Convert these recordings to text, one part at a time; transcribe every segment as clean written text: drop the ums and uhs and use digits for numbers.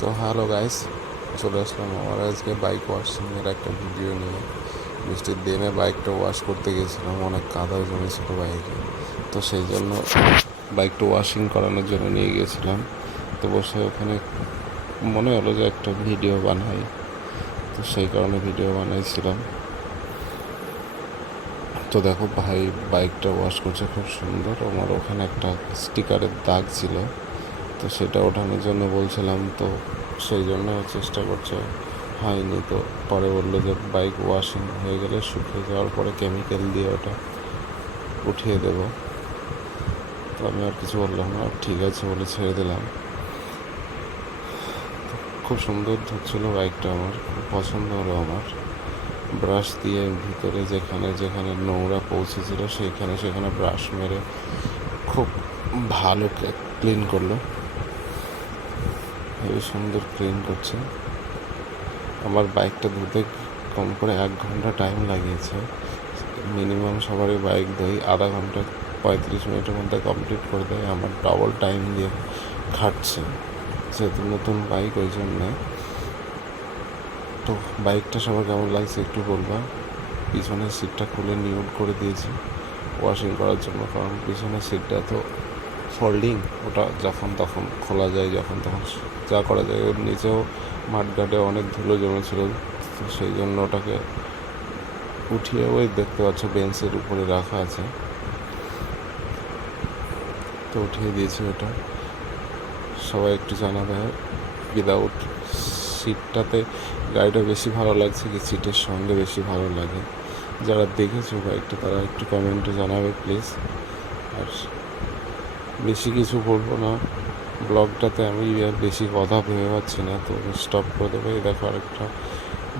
তো hello guys, চলে আসলাম আমার আজকে বাইক ওয়াশিংয়ের একটা ভিডিও নিয়ে। বৃষ্টির দিনে বাইকটা ওয়াশ করতে গেছিলাম, অনেক কাদা জমেছিল বাইকে। তো সেই জন্য বাইকটা ওয়াশিং করানোর জন্য নিয়ে গিয়েছিলাম। তো বসে ওখানে মনে হলো যে একটা ভিডিও বানাই, তো সেই কারণে ভিডিও বানাইছিলাম। তো দেখো ভাই বাইকটা ওয়াশ করছে খুব সুন্দর। আমার ওখানে একটা স্টিকারের দাগ ছিল, তো সেটা ওঠানোর জন্য বলছিলাম, তো সেই জন্য চেষ্টা করছে, হয়নি। তো পরে বললো যে বাইক ওয়াশিং হয়ে গেলে শুকিয়ে যাওয়ার পরে কেমিক্যাল দিয়ে ওটা উঠিয়ে দেবো। তো আমি আর কিছু বললাম না, ঠিক আছে বলে ছেড়ে দিলাম। খুব সুন্দর ধরছিল বাইকটা, আমার খুব পছন্দ হলো আমার। ব্রাশ দিয়ে ভিতরে যেখানে যেখানে নোংরা পৌঁছেছিল সেইখানে সেখানে ব্রাশ মেরে খুব ভালো ক্লিন করলো, খুবই সুন্দর ক্লিন করছে। আমার বাইকটা ধুতে কম করে 1 ঘন্টা টাইম লাগিয়েছে। মিনিমাম সবারই বাইক ধুই আধা ঘন্টা 35 মিনিটের মধ্যে কমপ্লিট করে দেয়, আমার ডবল টাইম দিয়ে খাটছে, যেহেতু নতুন বাইক ওই জন্যে। তো বাইকটা সবার কেমন লাগছে একটু বলবা। পিছনের সিটটা খুলে নিউড করে দিয়েছি ওয়াশিং করার জন্য, কারণ পিছনের সিটটা তো ফোল্ডিং, ওটা যখন তখন খোলা যায়, যখন তখন যা করা যায়। ওর নিচেও মাঠঘাটে অনেক ধুলো জমেছিল, তো সেই জন্য ওটাকে উঠিয়ে ওই দেখতে পাচ্ছ বেঞ্চের উপরে রাখা আছে, তো উঠিয়ে দিয়েছি ওটা। সবাই একটু জানাবে উইদাউট সিটটাতে গাড়িটা বেশি ভালো লাগছে কি সিটের সঙ্গে বেশি ভালো লাগে। যারা দেখেছো বাইকটা তারা একটু কমেন্টে জানাবে প্লিজ। আর বেশি কিছু বলবো না, ব্লগটাতে আমি আর বেশি কথা ভেবে পাচ্ছি না, তো স্টপ করে দেবো। এই দেখো আরেকটা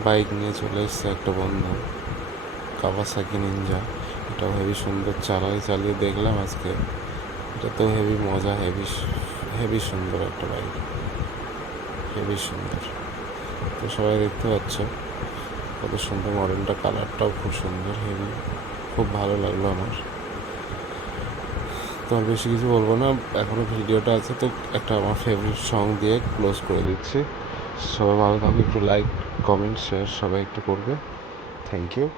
বাইক নিয়ে চলে এসছে একটা বন্ধু, কাওয়াসাকি নিনজা। এটাও হেভি সুন্দর, চালিয়ে দেখলাম আজকে। এটা তো হেভি মজা, হেভি সুন্দর একটা বাইক, হেভি সুন্দর। তো সবাই দেখতে পাচ্ছ কত সুন্দর মডেলটা, কালারটাও খুব সুন্দর, হেভি, খুব ভালো লাগলো আমার। তো আর বেশি কিছু বলবো না, এখনও ভিডিওটা আছে, তো একটা আমার ফেভারিট সং দিয়ে ক্লোজ করে দিচ্ছি। সবাই ভালো থাকবে, একটু লাইক কমেন্ট শেয়ার সবাই একটু করবে। Thank you.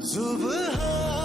सुबह